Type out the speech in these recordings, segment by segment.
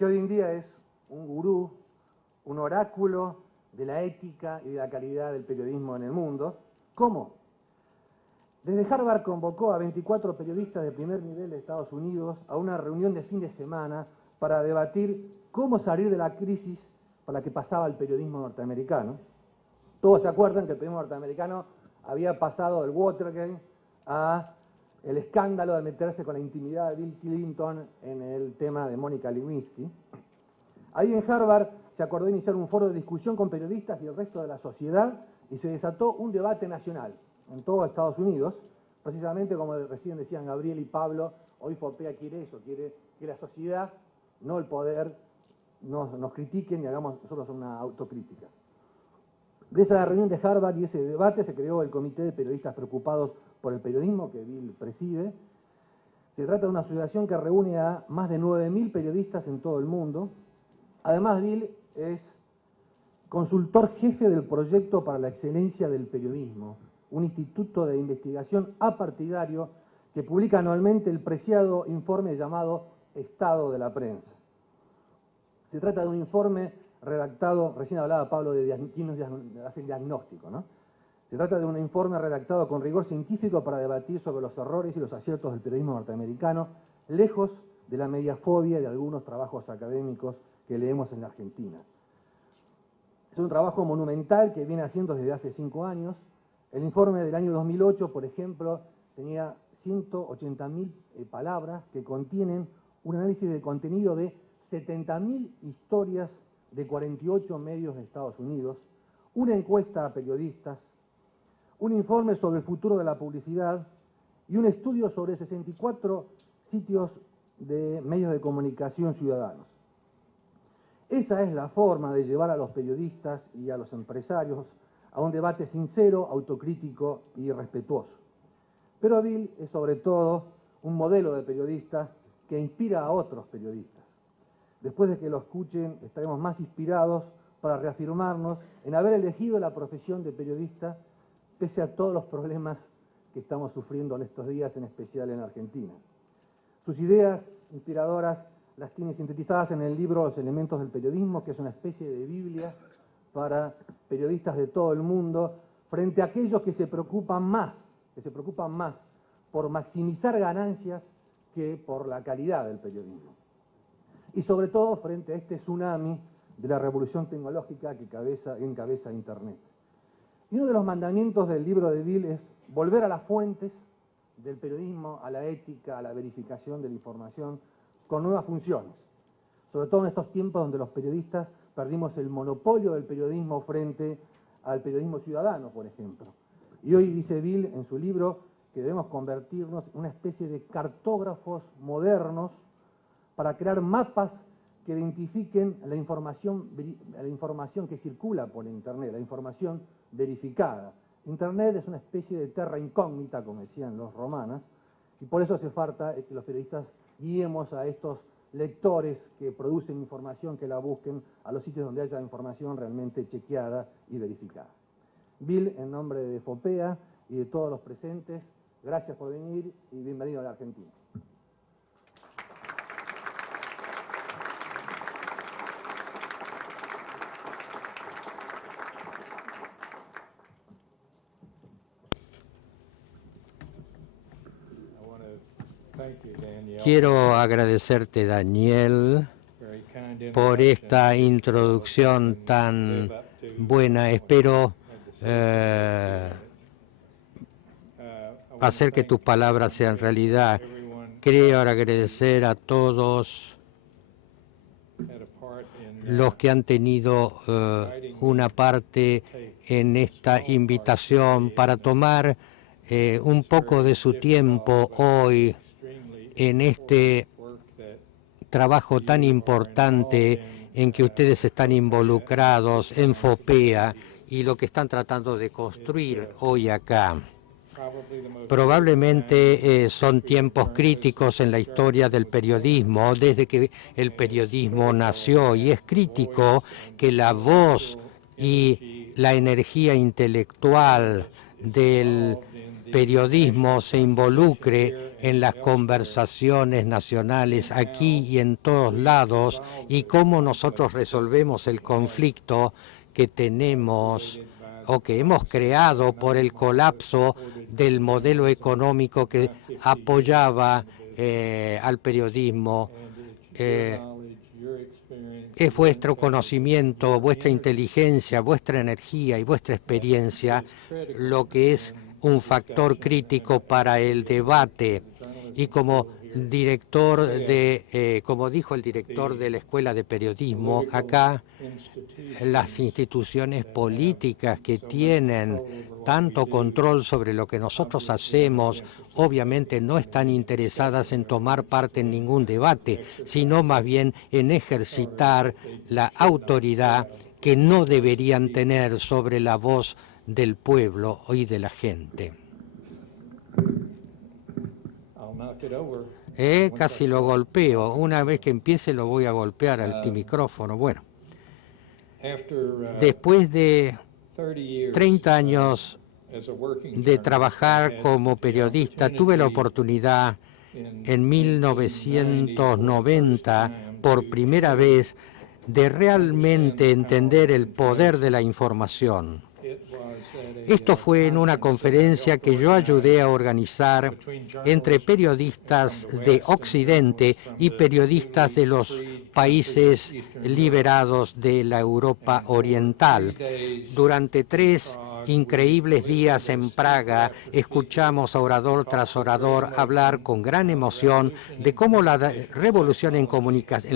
que hoy en día es un gurú, un oráculo de la ética y de la calidad del periodismo en el mundo. ¿Cómo? Desde Harvard convocó a 24 periodistas de primer nivel de Estados Unidos a una reunión de fin de semana para debatir cómo salir de la crisis por la que pasaba el periodismo norteamericano. Todos se acuerdan que el periodismo norteamericano había pasado del Watergate a el escándalo de meterse con la intimidad de Bill Clinton en el tema de Mónica Lewinsky. Ahí en Harvard se acordó iniciar un foro de discusión con periodistas y el resto de la sociedad y se desató un debate nacional en todo Estados Unidos, precisamente como recién decían Gabriel y Pablo, hoy FOPEA quiere eso, quiere que la sociedad, no el poder, nos critiquen y hagamos nosotros una autocrítica. De esa reunión de Harvard y ese debate se creó el Comité de Periodistas Preocupados por el Periodismo, que Bill preside. Se trata de una asociación que reúne a más de 9.000 periodistas en todo el mundo. Además, Bill es consultor jefe del Proyecto para la Excelencia del Periodismo, un instituto de investigación apartidario que publica anualmente el preciado informe llamado Estado de la Prensa. Se trata de un informe redactado, recién hablaba Pablo de quién hace el diagnóstico, ¿no? Se trata de un informe redactado con rigor científico para debatir sobre los errores y los aciertos del periodismo norteamericano, lejos de la mediafobia de algunos trabajos académicos que leemos en la Argentina. Es un trabajo monumental que viene haciendo desde hace 5 años. El informe del año 2008, por ejemplo, tenía 180.000 palabras que contienen un análisis de contenido de 70.000 historias de 48 medios de Estados Unidos, una encuesta a periodistas, un informe sobre el futuro de la publicidad y un estudio sobre 64 sitios de medios de comunicación ciudadanos. Esa es la forma de llevar a los periodistas y a los empresarios a un debate sincero, autocrítico y respetuoso. Pero Bill es sobre todo un modelo de periodista que inspira a otros periodistas. Después de que lo escuchen, estaremos más inspirados para reafirmarnos en haber elegido la profesión de periodista pese a todos los problemas que estamos sufriendo en estos días, en especial en Argentina. Sus ideas inspiradoras las tiene sintetizadas en el libro Los Elementos del Periodismo, que es una especie de Biblia para periodistas de todo el mundo, frente a aquellos que se preocupan más por maximizar ganancias que por la calidad del periodismo. Y sobre todo frente a este tsunami de la revolución tecnológica que encabeza Internet. Y uno de los mandamientos del libro de Bill es volver a las fuentes del periodismo, a la ética, a la verificación de la información, con nuevas funciones. Sobre todo en estos tiempos donde los periodistas perdimos el monopolio del periodismo frente al periodismo ciudadano, por ejemplo. Y hoy dice Bill en su libro que debemos convertirnos en una especie de cartógrafos modernos para crear mapas que identifiquen la información que circula por Internet, la información verificada. Internet es una especie de terra incógnita, como decían los romanos, y por eso hace falta que los periodistas guiemos a estos lectores que producen información, que la busquen a los sitios donde haya información realmente chequeada y verificada. Bill, en nombre de FOPEA y de todos los presentes, gracias por venir y bienvenido a la Argentina. Quiero agradecerte, Daniel, por esta introducción tan buena. Espero hacer que tus palabras sean realidad. Quiero agradecer a todos los que han tenido una parte en esta invitación para tomar un poco de su tiempo hoy en este trabajo tan importante en que ustedes están involucrados en FOPEA y lo que están tratando de construir hoy acá. Probablemente son tiempos críticos en la historia del periodismo, desde que el periodismo nació, y es crítico que la voz y la energía intelectual del periodismo se involucre en las conversaciones nacionales aquí y en todos lados, y cómo nosotros resolvemos el conflicto que tenemos o que hemos creado por el colapso del modelo económico que apoyaba al periodismo. Es vuestro conocimiento, vuestra inteligencia, vuestra energía y vuestra experiencia lo que es un factor crítico para el debate. Y como director como dijo el director de la Escuela de Periodismo, acá las instituciones políticas que tienen tanto control sobre lo que nosotros hacemos, obviamente no están interesadas en tomar parte en ningún debate, sino más bien en ejercitar la autoridad que no deberían tener sobre la voz del pueblo y de la gente. Casi lo golpeo. Una vez que empiece lo voy a golpear al micrófono. Bueno, después de 30 años de trabajar como periodista, tuve la oportunidad en 1990, por primera vez, de realmente entender el poder de la información. Esto fue en una conferencia que yo ayudé a organizar entre periodistas de Occidente y periodistas de los países liberados de la Europa Oriental. Durante 3 increíbles días en Praga, escuchamos a orador tras orador hablar con gran emoción de cómo la revolución en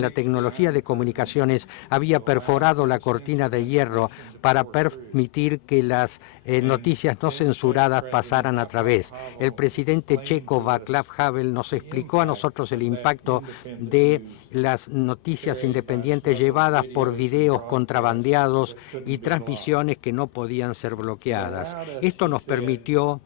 la tecnología de comunicaciones había perforado la cortina de hierro para permitir que las noticias no censuradas pasaran a través. El presidente checo Václav Havel nos explicó a nosotros el impacto de las noticias independientes llevadas por videos contrabandeados y transmisiones que no podían ser bloqueadas. Esto nos permitió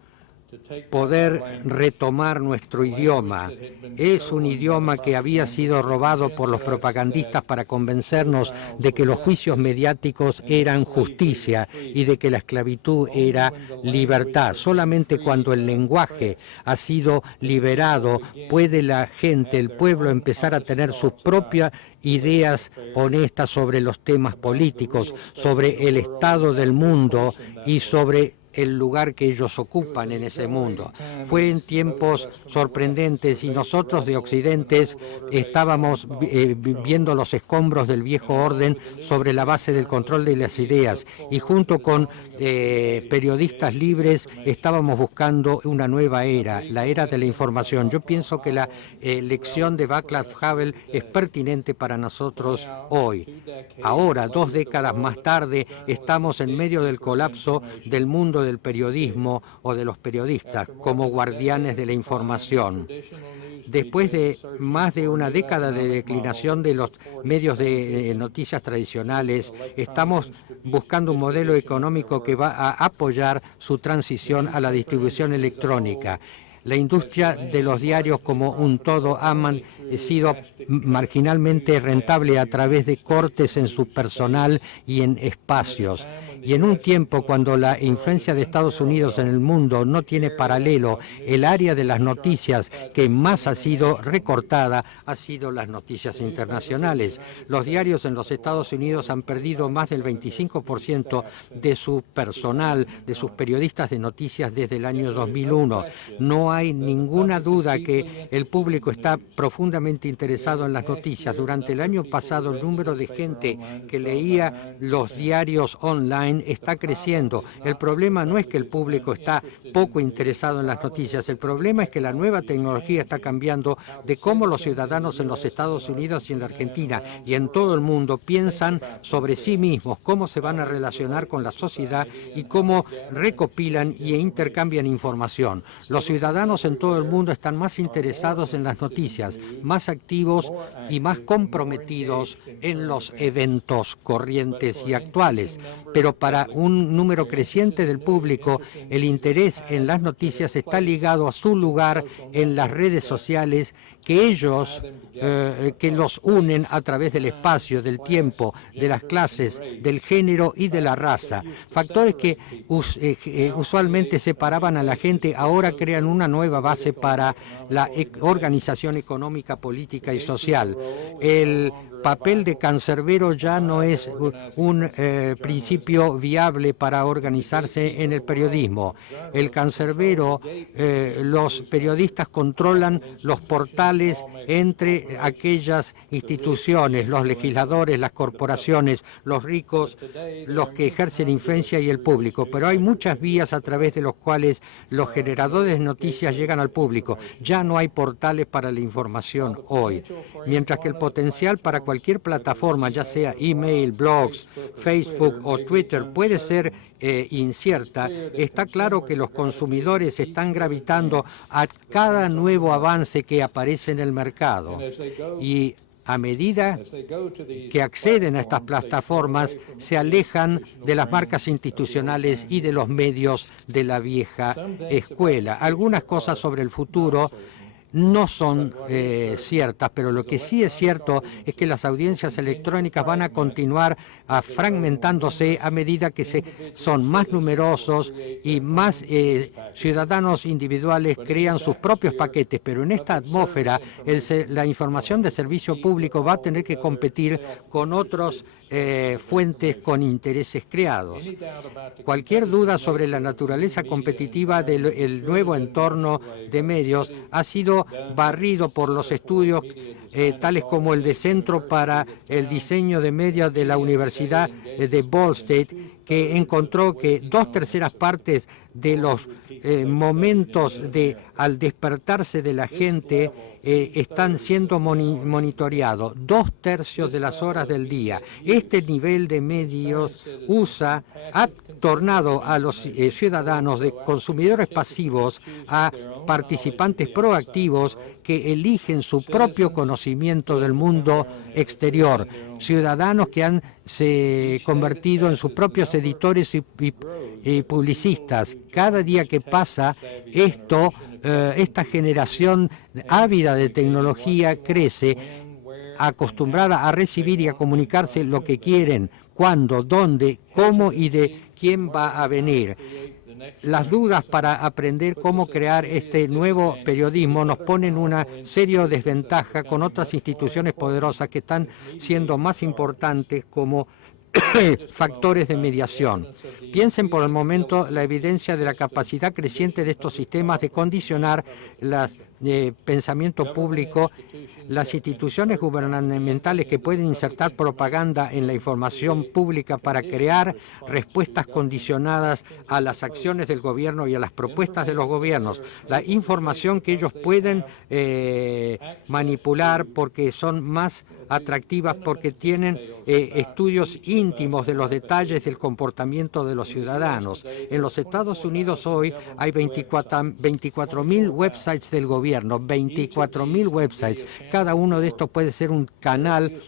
poder retomar nuestro idioma. Es un idioma que había sido robado por los propagandistas para convencernos de que los juicios mediáticos eran justicia y de que la esclavitud era libertad. Solamente cuando el lenguaje ha sido liberado puede la gente, el pueblo, empezar a tener sus propias ideas honestas sobre los temas políticos, sobre el estado del mundo y sobre el lugar que ellos ocupan en ese mundo. Fue en tiempos sorprendentes y nosotros de Occidente estábamos viendo los escombros del viejo orden sobre la base del control de las ideas, y junto con periodistas libres estábamos buscando una nueva era, la era de la información. Yo pienso que la lección de Václav Havel es pertinente para nosotros hoy. Ahora, 2 décadas más tarde, estamos en medio del colapso del mundo del periodismo o de los periodistas como guardianes de la información. Después de más de una década de declinación de los medios de noticias tradicionales, estamos buscando un modelo económico que va a apoyar su transición a la distribución electrónica. La industria de los diarios como un todo ha sido marginalmente rentable a través de cortes en su personal y en espacios. Y en un tiempo cuando la influencia de Estados Unidos en el mundo no tiene paralelo, el área de las noticias que más ha sido recortada ha sido las noticias internacionales. Los diarios en los Estados Unidos han perdido más del 25% de su personal, de sus periodistas de noticias desde el año 2001. No hay ninguna duda que el público está profundamente interesado en las noticias. Durante el año pasado, el número de gente que leía los diarios online está creciendo. El problema no es que el público está poco interesado en las noticias, el problema es que la nueva tecnología está cambiando de cómo los ciudadanos en los Estados Unidos y en la Argentina y en todo el mundo piensan sobre sí mismos, cómo se van a relacionar con la sociedad y cómo recopilan e intercambian información. Los ciudadanos ciudadanos en todo el mundo están más interesados en las noticias, más activos y más comprometidos en los eventos corrientes y actuales. Pero para un número creciente del público, el interés en las noticias está ligado a su lugar en las redes sociales que los unen a través del espacio, del tiempo, de las clases, del género y de la raza. Factores que usualmente separaban a la gente ahora crean una nueva base para la organización económica, política y social. El papel de cancerbero ya no es un principio viable para organizarse en el periodismo. El cancerbero, los periodistas controlan los portales entre aquellas instituciones, los legisladores, las corporaciones, los ricos, los que ejercen influencia y el público. Pero hay muchas vías a través de las cuales los generadores de noticias llegan al público. Ya no hay portales para la información hoy. Mientras que el potencial para cualquier plataforma, ya sea email, blogs, Facebook o Twitter, puede ser incierta, está claro que los consumidores están gravitando a cada nuevo avance que aparece en el mercado. Y a medida que acceden a estas plataformas, se alejan de las marcas institucionales y de los medios de la vieja escuela. Algunas cosas sobre el futuro no son ciertas, pero lo que sí es cierto es que las audiencias electrónicas van a continuar fragmentándose a medida que son más numerosos y más ciudadanos individuales crean sus propios paquetes, pero en esta atmósfera la información de servicio público va a tener que competir con otros fuentes con intereses creados. Cualquier duda sobre la naturaleza competitiva del nuevo entorno de medios ha sido barrido por los estudios tales como el de Centro para el Diseño de Medios de la Universidad de Ball State, que encontró que 2/3 partes de los momentos al despertarse de la gente están siendo monitoreados, 2/3 de las horas del día. Este nivel de medios ha tornado a los ciudadanos de consumidores pasivos a participantes proactivos que eligen su propio conocimiento del mundo exterior, ciudadanos que han convertido en sus propios editores y publicistas. Cada día que pasa, esta generación ávida de tecnología crece, acostumbrada a recibir y a comunicarse lo que quieren, cuándo, dónde, cómo y de quién va a venir. Las dudas para aprender cómo crear este nuevo periodismo nos ponen una seria desventaja con otras instituciones poderosas que están siendo más importantes como factores de mediación. Piensen por el momento la evidencia de la capacidad creciente de estos sistemas de condicionar el pensamiento público. Las instituciones gubernamentales que pueden insertar propaganda en la información pública para crear respuestas condicionadas a las acciones del gobierno y a las propuestas de los gobiernos. La información que ellos pueden manipular porque son más atractivas, porque tienen estudios íntimos de los detalles del comportamiento de los ciudadanos. En los Estados Unidos hoy hay 24.000 websites del gobierno, 24.000 websites. Cada uno de estos puede ser un canal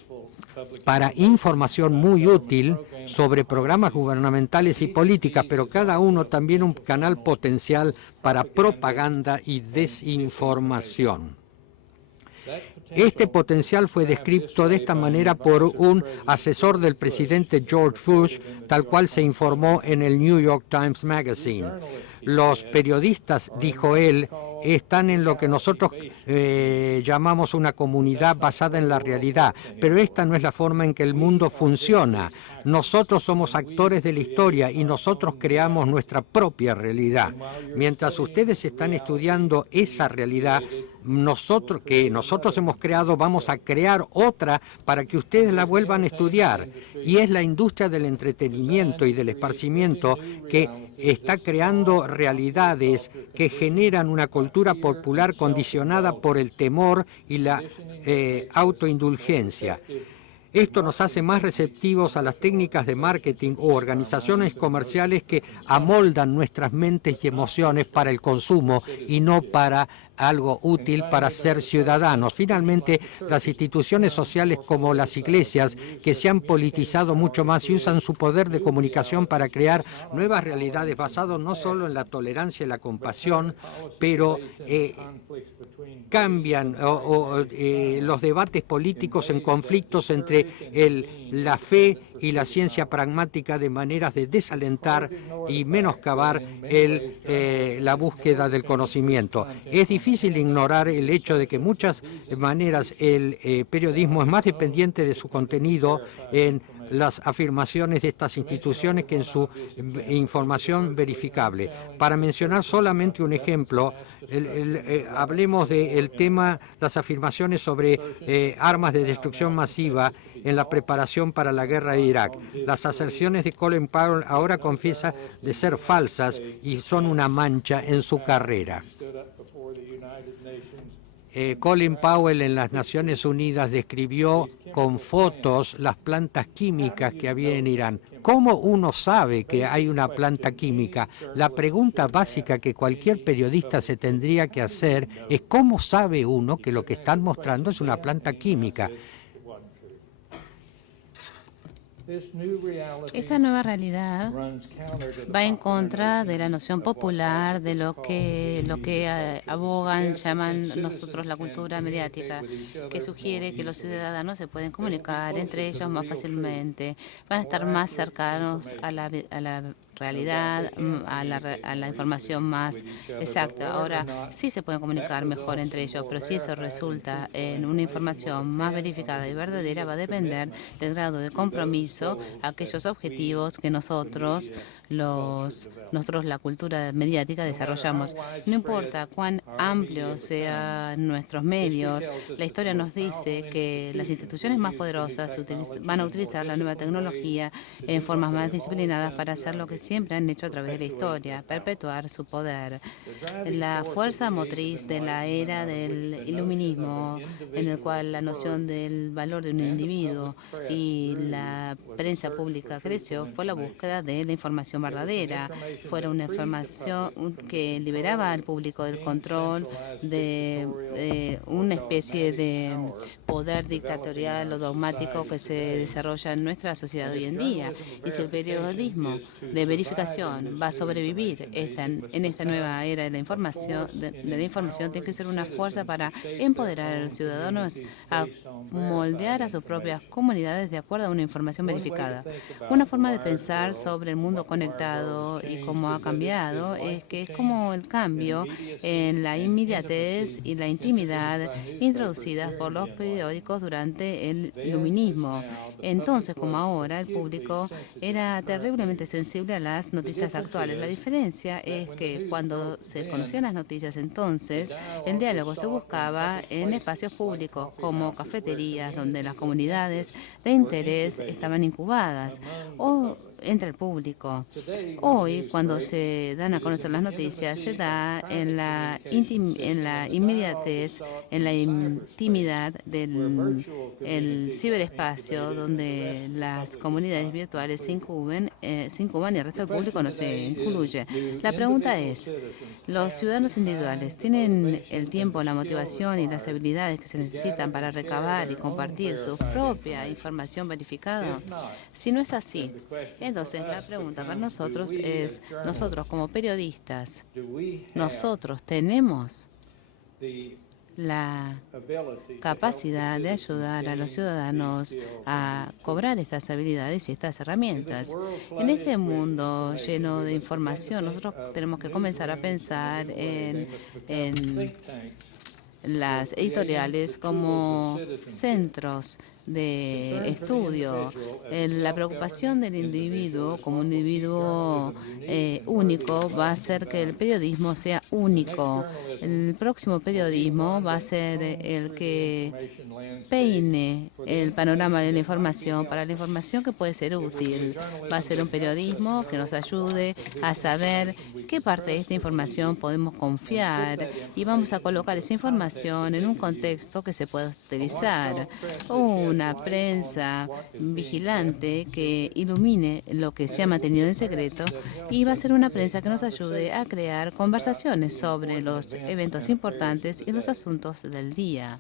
para información muy útil sobre programas gubernamentales y políticas, pero cada uno también un canal potencial para propaganda y desinformación. Este potencial fue descrito de esta manera por un asesor del presidente George Bush, tal cual se informó en el New York Times Magazine. Los periodistas, dijo él, están en lo que nosotros llamamos una comunidad basada en la realidad, pero esta no es la forma en que el mundo funciona. Nosotros somos actores de la historia y nosotros creamos nuestra propia realidad. Mientras ustedes están estudiando esa realidad, nosotros hemos creado, vamos a crear otra para que ustedes la vuelvan a estudiar. Y es la industria del entretenimiento y del esparcimiento que está creando realidades que generan una cultura popular condicionada por el temor y la autoindulgencia. Esto nos hace más receptivos a las técnicas de marketing u organizaciones comerciales que amoldan nuestras mentes y emociones para el consumo y no para algo útil para ser ciudadanos. Finalmente, las instituciones sociales como las iglesias, que se han politizado mucho más y usan su poder de comunicación para crear nuevas realidades basadas no solo en la tolerancia y la compasión, pero cambian los debates políticos en conflictos entre la fe y la ciencia pragmática de maneras de desalentar y menoscabar la búsqueda del conocimiento. Es difícil ignorar el hecho de que de muchas maneras el periodismo es más dependiente de su contenido en las afirmaciones de estas instituciones que en su información verificable. Para mencionar solamente un ejemplo, hablemos del tema, las afirmaciones sobre armas de destrucción masiva en la preparación para la guerra de Irak. Las aserciones de Colin Powell ahora confiesa de ser falsas y son una mancha en su carrera. Colin Powell en las Naciones Unidas describió con fotos las plantas químicas que había en Irán. ¿Cómo uno sabe que hay una planta química? La pregunta básica que cualquier periodista se tendría que hacer es ¿cómo sabe uno que lo que están mostrando es una planta química? Esta nueva realidad va en contra de la noción popular de lo que abogan, llaman nosotros la cultura mediática, que sugiere que los ciudadanos se pueden comunicar entre ellos más fácilmente, van a estar más cercanos a la realidad, a la información más exacta. Ahora, sí se pueden comunicar mejor entre ellos, pero si eso resulta en una información más verificada y verdadera, va a depender del grado de compromiso a aquellos objetivos que nosotros, la cultura mediática, desarrollamos. No importa cuán amplios sean nuestros medios, la historia nos dice que las instituciones más poderosas van a utilizar la nueva tecnología en formas más disciplinadas para hacer lo que siempre han hecho a través de la historia, perpetuar su poder. La fuerza motriz de la era del iluminismo, en el cual la noción del valor de un individuo y la prensa pública creció, fue la búsqueda de la información verdadera, fuera una información que liberaba al público del control de una especie de poder dictatorial o dogmático que se desarrolla en nuestra sociedad hoy en día. Y si el periodismo de verificación va a sobrevivir en esta nueva era de la información, tiene que ser una fuerza para empoderar a los ciudadanos a moldear a sus propias comunidades de acuerdo a una información verificada. Una forma de pensar sobre el mundo conectado y cómo ha cambiado es que es como el cambio en la inmediatez y la intimidad introducidas por los periódicos durante el iluminismo. Entonces, como ahora, el público era terriblemente sensible a las noticias actuales. La diferencia es que cuando se conocían las noticias entonces, el diálogo se buscaba en espacios públicos como cafeterías, donde las comunidades de interés estaban incubadas, o entre el público. Hoy, cuando se dan a conocer las noticias, se da en la inmediatez, en la intimidad del ciberespacio, donde las comunidades virtuales se incuban y el resto del público no se incluye. La pregunta es, ¿los ciudadanos individuales tienen el tiempo, la motivación y las habilidades que se necesitan para recabar y compartir su propia información verificada? Si no es así, entonces la pregunta para nosotros es, nosotros como periodistas, nosotros tenemos la capacidad de ayudar a los ciudadanos a cobrar estas habilidades y estas herramientas. En este mundo lleno de información, nosotros tenemos que comenzar a pensar en las editoriales como centros de estudio, la preocupación del individuo como un individuo único va a hacer que el periodismo sea único. El próximo periodismo va a ser el que peine el panorama de la información para la información que puede ser útil. Va a ser un periodismo que nos ayude a saber qué parte de esta información podemos confiar y vamos a colocar esa información en un contexto que se pueda utilizar. Un una prensa vigilante que ilumine lo que se ha mantenido en secreto, y va a ser una prensa que nos ayude a crear conversaciones sobre los eventos importantes y los asuntos del día.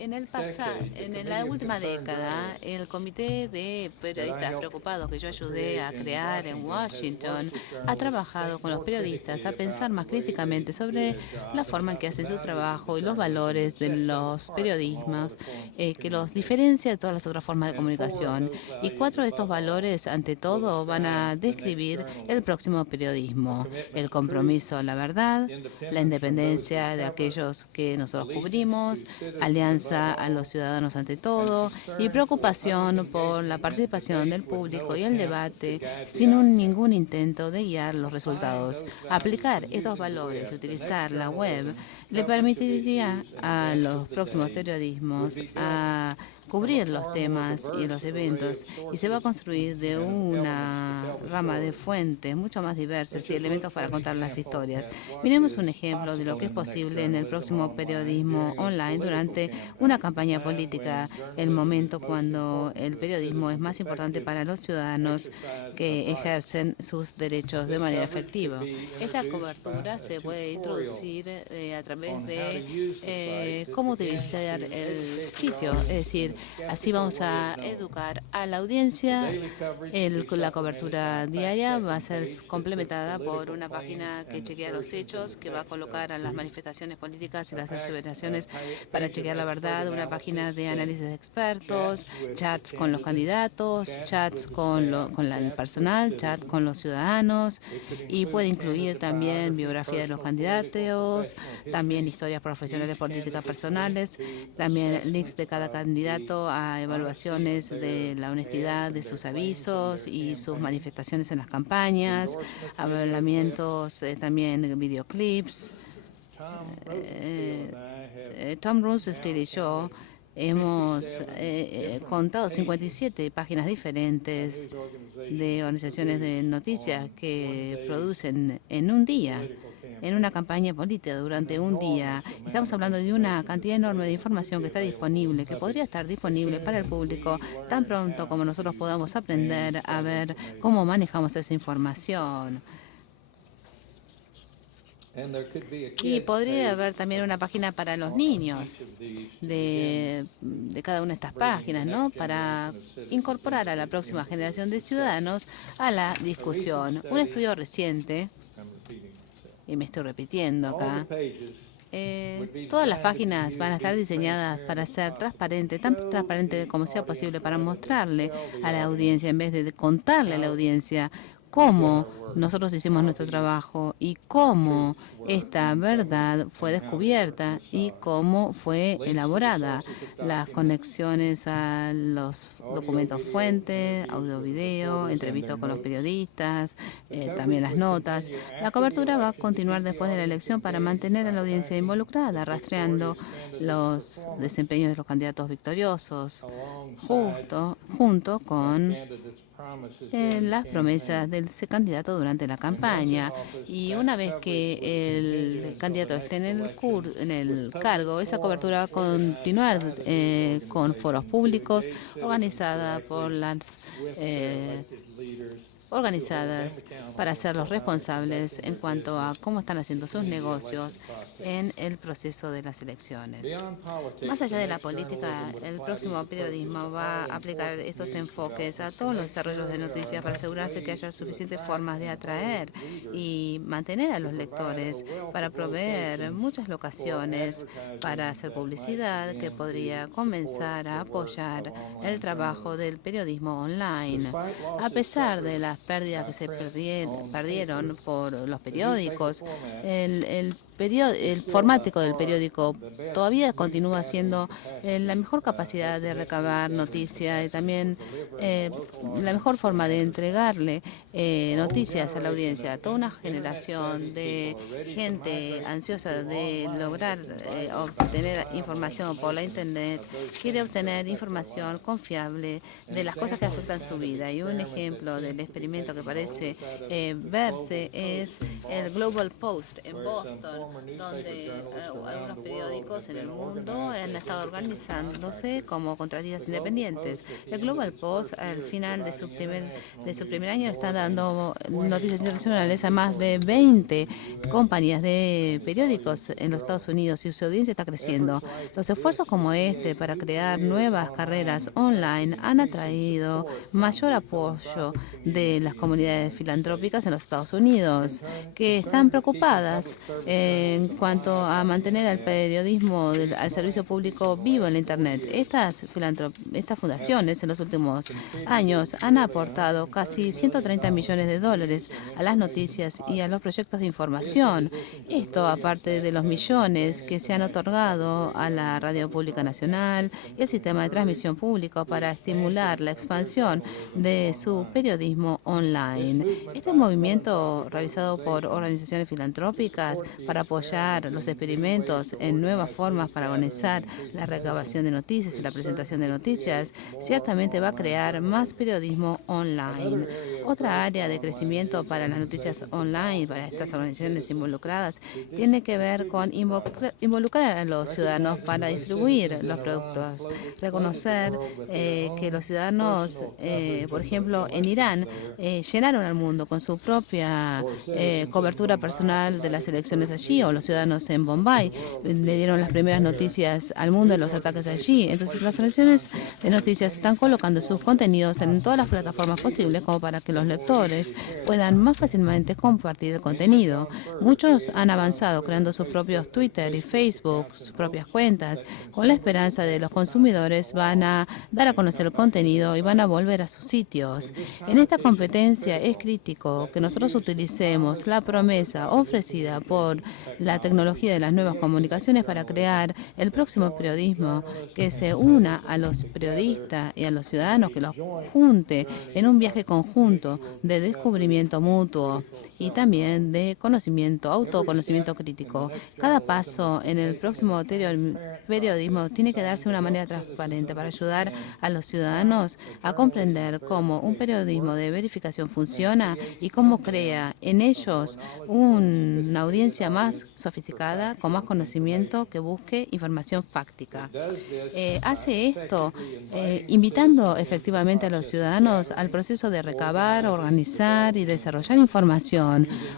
En la última década, el comité de periodistas preocupados que yo ayudé a crear en Washington ha trabajado con los periodistas a pensar más críticamente sobre la forma en que hacen su trabajo y los valores de los periodismos que los diferencia de todas las otras formas de comunicación. Y 4 de estos valores, ante todo, van a describir el próximo periodismo: el compromiso a la verdad, la independencia de aquellos que nosotros cubrimos, alianza a los ciudadanos ante todo, y preocupación por la participación del público y el debate sin ningún intento de guiar los resultados. Aplicar estos valores y utilizar la web le permitiría a los próximos periodismos a cubrir los temas y los eventos, y se va a construir de una rama de fuentes mucho más diversas y elementos para contar las historias. Miremos un ejemplo de lo que es posible en el próximo periodismo online durante una campaña política, el momento cuando el periodismo es más importante para los ciudadanos que ejercen sus derechos de manera efectiva. Esta cobertura se puede introducir a través de cómo utilizar el sitio, es decir, así vamos a educar a la audiencia. La cobertura diaria va a ser complementada por una página que chequea los hechos, que va a colocar a las manifestaciones políticas y las aseveraciones para chequear la verdad, una página de análisis de expertos, chats con los candidatos, chats con el personal, chat con los ciudadanos, y puede incluir también biografía de los candidatos, también historias profesionales políticas personales, también links de cada candidato a evaluaciones de la honestidad de sus avisos y sus manifestaciones en las campañas, hablamientos, también videoclips. Tom Rosenstiel y yo hemos contado 57 páginas diferentes de organizaciones de noticias que producen en un día, en una campaña política durante un día. Estamos hablando de una cantidad enorme de información que está disponible, que podría estar disponible para el público tan pronto como nosotros podamos aprender a ver cómo manejamos esa información. Y podría haber también una página para los niños de cada una de estas páginas, ¿no?, para incorporar a la próxima generación de ciudadanos a la discusión. Un estudio reciente, y me estoy repitiendo acá, todas las páginas van a estar diseñadas para ser transparentes, tan transparente como sea posible, para mostrarle a la audiencia, en vez de contarle a la audiencia cómo nosotros hicimos nuestro trabajo y cómo esta verdad fue descubierta y cómo fue elaborada. Las conexiones a los documentos fuentes, audio, video, entrevistas con los periodistas, también las notas. La cobertura va a continuar después de la elección para mantener a la audiencia involucrada, rastreando los desempeños de los candidatos victoriosos, junto con las promesas de ese candidato durante la campaña. Y una vez que el candidato esté en el cargo, esa cobertura va a continuar con foros públicos organizadas por las organizadas para hacerlos responsables en cuanto a cómo están haciendo sus negocios en el proceso de las elecciones. Más allá de la política, el próximo periodismo va a aplicar estos enfoques a todos los desarrollos de noticias para asegurarse que haya suficientes formas de atraer y mantener a los lectores, para proveer muchas locaciones para hacer publicidad que podría comenzar a apoyar el trabajo del periodismo online. A pesar de las pérdidas que se perdieron por los periódicos, el formático del periódico todavía continúa siendo la mejor capacidad de recabar noticias y también la mejor forma de entregarle noticias a la audiencia. Toda una generación de gente ansiosa de lograr obtener información por la Internet quiere obtener información confiable de las cosas que afectan su vida. Y un ejemplo del experimento experimento que parece verse es el Global Post en Boston, donde algunos periódicos en el mundo han estado organizándose como contratistas independientes. El Global Post, al final de su primer año, está dando noticias internacionales a más de 20 compañías de periódicos en los Estados Unidos y su audiencia está creciendo. Los esfuerzos como este para crear nuevas carreras online han atraído mayor apoyo de las comunidades filantrópicas en los Estados Unidos, que están preocupadas en cuanto a mantener al periodismo al servicio público vivo en la Internet. Estas fundaciones en los últimos años han aportado casi 130 millones de dólares a las noticias y a los proyectos de información. Esto aparte de los millones que se han otorgado a la Radio Pública Nacional y el sistema de transmisión público para estimular la expansión de su periodismo online. Este movimiento realizado por organizaciones filantrópicas para apoyar los experimentos en nuevas formas para organizar la recabación de noticias y la presentación de noticias ciertamente va a crear más periodismo online. Otra área de crecimiento para las noticias online, para estas organizaciones involucradas, tiene que ver con involucrar a los ciudadanos para distribuir los productos. Reconocer que los ciudadanos, por ejemplo, en Irán, llenaron al mundo con su propia cobertura personal de las elecciones allí, o los ciudadanos en Bombay le dieron las primeras noticias al mundo de los ataques allí. Entonces, las organizaciones de noticias están colocando sus contenidos en todas las plataformas posibles como para que los lectores puedan más fácilmente compartir el contenido. Muchos han avanzado creando sus propios Twitter y Facebook, sus propias cuentas, con la esperanza de los consumidores van a dar a conocer el contenido y van a volver a sus sitios. En esta competencia es crítico que nosotros utilicemos la promesa ofrecida por la tecnología de las nuevas comunicaciones para crear el próximo periodismo que se una a los periodistas y a los ciudadanos, que los junte en un viaje conjunto de descubrimiento mutuo y también de conocimiento, autoconocimiento crítico. Cada paso en el próximo periodismo tiene que darse de una manera transparente para ayudar a los ciudadanos a comprender cómo un periodismo de verificación funciona y cómo crea en ellos una audiencia más sofisticada, con más conocimiento, que busque información fáctica. Hace esto invitando efectivamente a los ciudadanos al proceso de recabar, organizar y desarrollar información,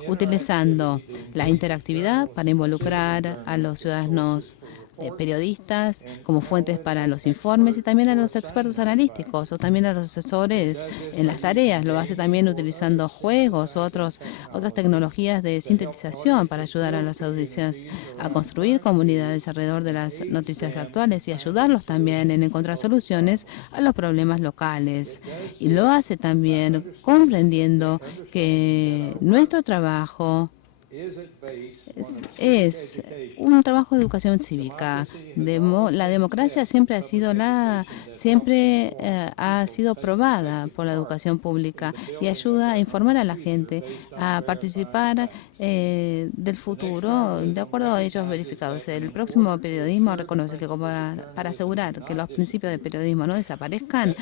utilizando la interactividad para involucrar a los ciudadanos periodistas como fuentes para los informes y también a los expertos analíticos o también a los asesores en las tareas. Lo hace también utilizando juegos u otras tecnologías de sintetización para ayudar a las audiencias a construir comunidades alrededor de las noticias actuales y ayudarlos también en encontrar soluciones a los problemas locales. Y lo hace también comprendiendo que nuestro trabajo es un trabajo de educación cívica. La democracia siempre ha sido probada por la educación pública y ayuda a informar a la gente a participar del futuro de acuerdo a ellos verificados. El próximo periodismo reconoce que para asegurar que los principios de periodismo no desaparezcan,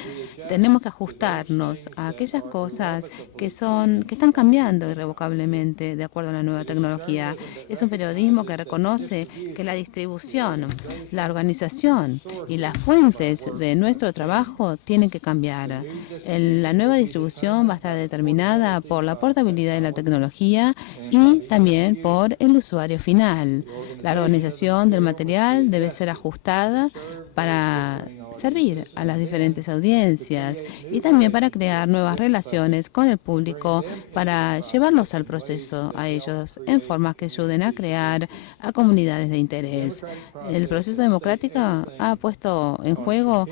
tenemos que ajustarnos a aquellas cosas que están cambiando irrevocablemente de acuerdo a la nueva tecnología. Es un periodismo que reconoce que la distribución, la organización y las fuentes de nuestro trabajo tienen que cambiar. La nueva distribución va a estar determinada por la portabilidad de la tecnología y también por el usuario final. La organización del material debe ser ajustada para servir a las diferentes audiencias y también para crear nuevas relaciones con el público, para llevarlos al proceso a ellos en formas que ayuden a crear a comunidades de interés. El proceso democrático ha puesto en juego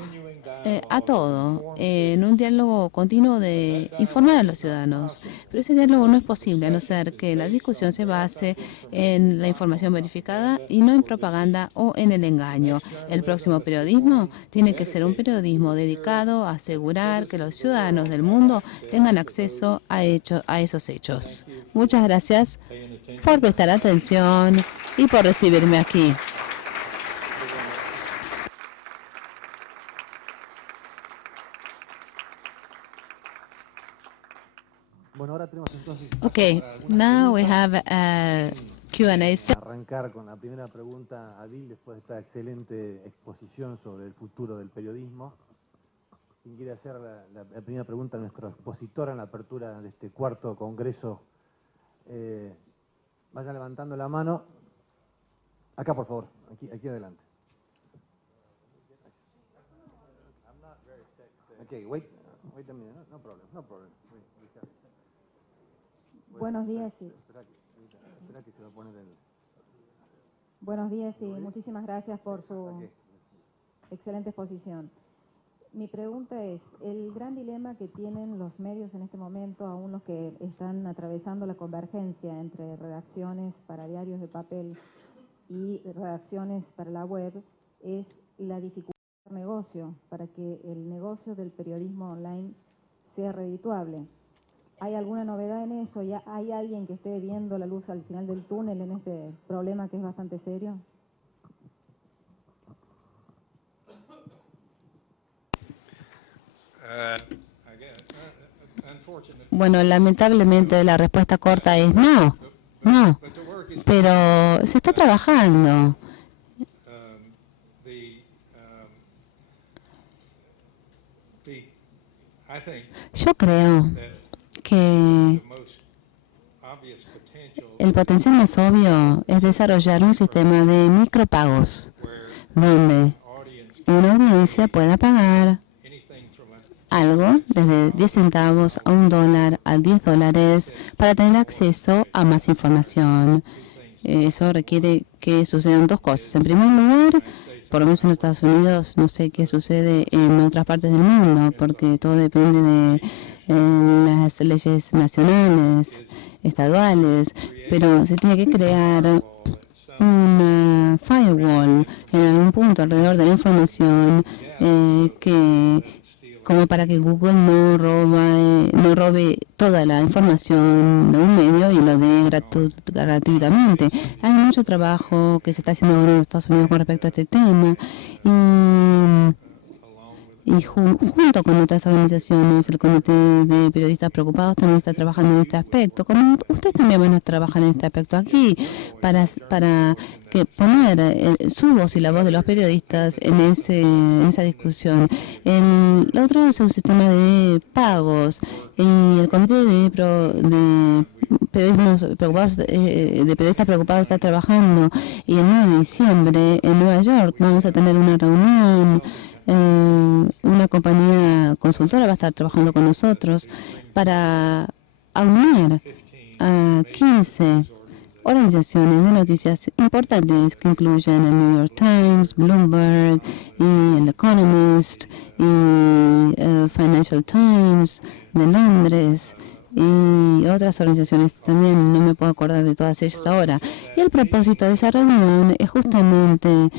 a todo, en un diálogo continuo de informar a los ciudadanos. Pero ese diálogo no es posible a no ser que la discusión se base en la información verificada y no en propaganda o en el engaño. El próximo periodismo tiene que ser un periodismo dedicado a asegurar que los ciudadanos del mundo tengan acceso a esos hechos. Muchas gracias por prestar atención y por recibirme aquí. Bueno, ahora tenemos entonces... Okay, now we have a Q&A session. Arrancar con la primera pregunta a Bill después de esta excelente exposición sobre el futuro del periodismo. ¿Quién quiere hacer la primera pregunta a nuestro expositor en la apertura de este cuarto congreso? Vaya levantando la mano. Acá, por favor, aquí adelante. Okay, wait a minute, no problem. Buenos días, sí. Espera que se va a poner el... Buenos días y muchísimas gracias por su excelente exposición. Mi pregunta es, el gran dilema que tienen los medios en este momento, aún los que están atravesando la convergencia entre redacciones para diarios de papel y redacciones para la web, es la dificultad de negocio, para que el negocio del periodismo online sea redituable. ¿Hay alguna novedad en eso? ¿Ya hay alguien que esté viendo la luz al final del túnel en este problema que es bastante serio? Bueno, lamentablemente la respuesta corta es no, pero se está trabajando. Yo creo que el potencial más obvio es desarrollar un sistema de micropagos donde una audiencia pueda pagar algo desde 10 centavos a $1 a $10 para tener acceso a más información. Eso requiere que sucedan dos cosas. En primer lugar, por lo menos en Estados Unidos, no sé qué sucede en otras partes del mundo, porque todo depende de las leyes nacionales, estaduales, pero se tiene que crear una firewall en algún punto alrededor de la información como para que Google no robe toda la información de un medio y lo dé gratuitamente. Hay mucho trabajo que se está haciendo ahora en los Estados Unidos con respecto a este tema y junto con otras organizaciones, el Comité de Periodistas Preocupados también está trabajando en este aspecto. Como ustedes también van a trabajar en este aspecto aquí para que poner su voz y la voz de los periodistas en esa discusión. El otro es un sistema de pagos y el Comité de Periodistas Preocupados está trabajando y el 9 de diciembre en Nueva York vamos a tener una reunión. Una compañía consultora va a estar trabajando con nosotros para unir a 15 organizaciones de noticias importantes que incluyen el New York Times, Bloomberg, y el Economist, y el Financial Times de Londres, y otras organizaciones también, no me puedo acordar de todas ellas ahora. Y el propósito de esa reunión es justamente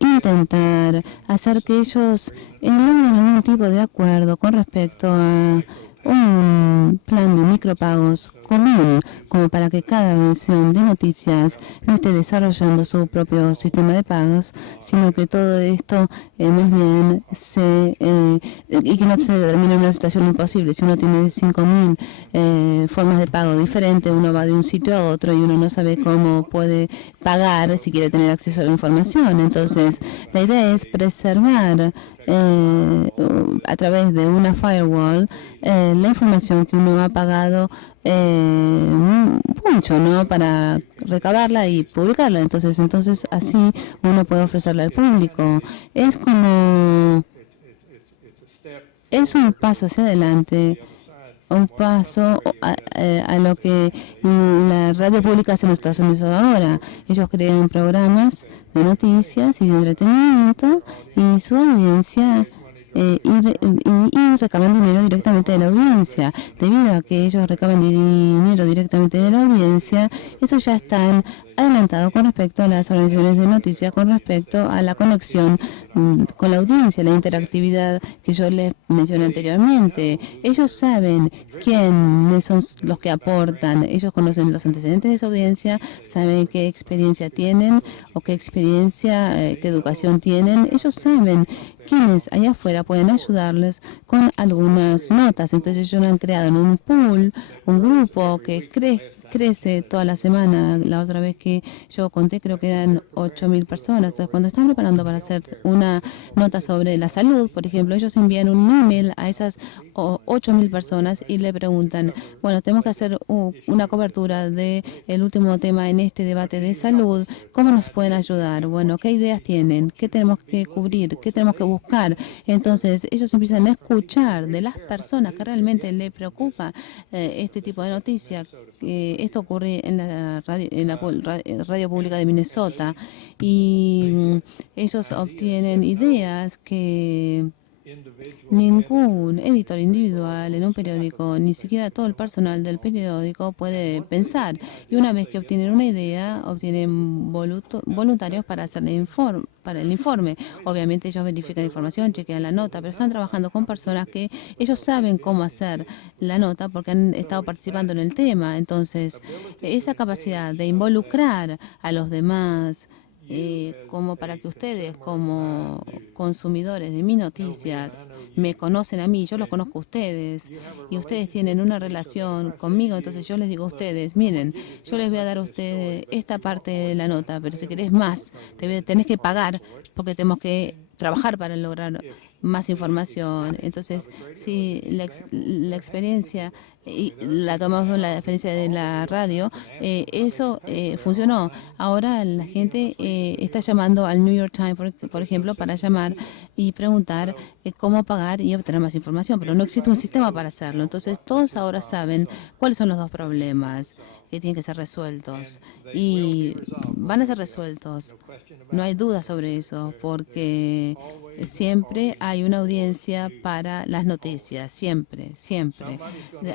intentar hacer que ellos logren algún tipo de acuerdo con respecto a un plan de micropagos común, como para que cada versión de noticias no esté desarrollando su propio sistema de pagos, sino que todo esto más bien y que no se termine en una situación imposible. Si uno tiene 5.000 formas de pago diferentes, uno va de un sitio a otro y uno no sabe cómo puede pagar si quiere tener acceso a la información. Entonces, la idea es preservar a través de una firewall la información que uno ha pagado mucho, ¿no?, para recabarla y publicarla. Entonces así uno puede ofrecerla al público. Es un paso hacia adelante, un paso a lo que la radio pública hace en los Estados Unidos ahora. Ellos crean programas de noticias y de entretenimiento y su audiencia y recaban dinero directamente de la audiencia. Debido a que ellos recaban dinero directamente de la audiencia, ellos ya están adelantado con respecto a las organizaciones de noticias, con respecto a la conexión con la audiencia, la interactividad que yo les mencioné anteriormente. Ellos saben quiénes son los que aportan, ellos conocen los antecedentes de esa audiencia, saben qué experiencia tienen o qué qué educación tienen. Ellos saben quiénes allá afuera pueden ayudarles con algunas notas. Entonces ellos han creado en un pool, un grupo que crece toda la semana. La otra vez que yo conté creo que eran 8.000 personas. Entonces cuando están preparando para hacer una nota sobre la salud, por ejemplo, ellos envían un email a esas 8.000 personas y le preguntan, bueno, tenemos que hacer una cobertura del último tema en este debate de salud, ¿cómo nos pueden ayudar? Bueno, ¿qué ideas tienen? ¿Qué tenemos que cubrir? ¿Qué tenemos que buscar? Entonces ellos empiezan a escuchar de las personas que realmente les preocupa este tipo de noticias. Esto ocurre en la radio pública de Minnesota y ellos obtienen ideas que ningún editor individual en un periódico, ni siquiera todo el personal del periódico puede pensar. Y una vez que obtienen una idea, obtienen voluntarios para hacer para el informe. Obviamente ellos verifican la información, chequean la nota, pero están trabajando con personas que ellos saben cómo hacer la nota porque han estado participando en el tema. Entonces, esa capacidad de involucrar a los demás, como para que ustedes como consumidores de mis noticias me conocen a mí, yo los conozco a ustedes y ustedes tienen una relación conmigo, entonces yo les digo a ustedes, miren, yo les voy a dar a ustedes esta parte de la nota, pero si querés más, tenés que pagar porque tenemos que trabajar para lograr más información. Entonces, si la experiencia, y la tomamos la experiencia de la radio, eso funcionó. Ahora la gente está llamando al New York Times, por ejemplo, para llamar y preguntar cómo pagar y obtener más información, pero no existe un sistema para hacerlo. Entonces, todos ahora saben cuáles son los dos problemas que tienen que ser resueltos y van a ser resueltos. No hay duda sobre eso, porque siempre hay una audiencia para las noticias, siempre, siempre.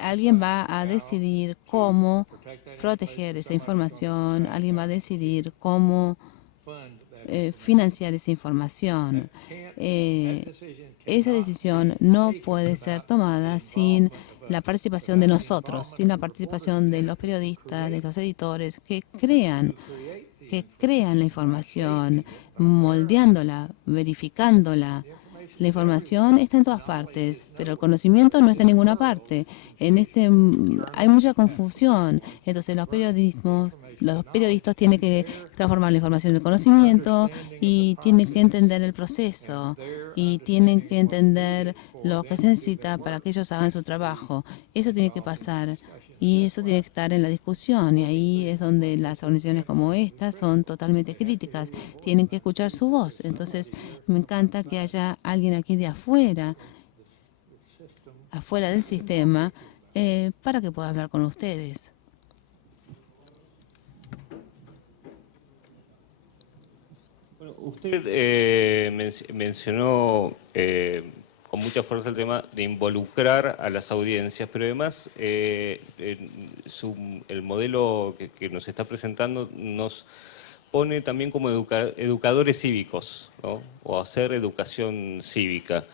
Alguien va a decidir cómo proteger esa información, alguien va a decidir cómo financiar esa información. Esa decisión no puede ser tomada sin la participación de nosotros, sin la participación de los periodistas, de los editores que crean la información, moldeándola, verificándola. La información está en todas partes, pero el conocimiento no está en ninguna parte. Hay mucha confusión. Entonces los periodistas tienen que transformar la información en conocimiento y tienen que entender el proceso y tienen que entender lo que se necesita para que ellos hagan su trabajo. Eso tiene que pasar. Y eso tiene que estar en la discusión, y ahí es donde las organizaciones como esta son totalmente críticas, tienen que escuchar su voz. Entonces, me encanta que haya alguien aquí de afuera del sistema, para que pueda hablar con ustedes. Bueno, usted mencionó con mucha fuerza el tema de involucrar a las audiencias, pero además el modelo que nos está presentando nos pone también como educadores cívicos, ¿no? O hacer educación cívica.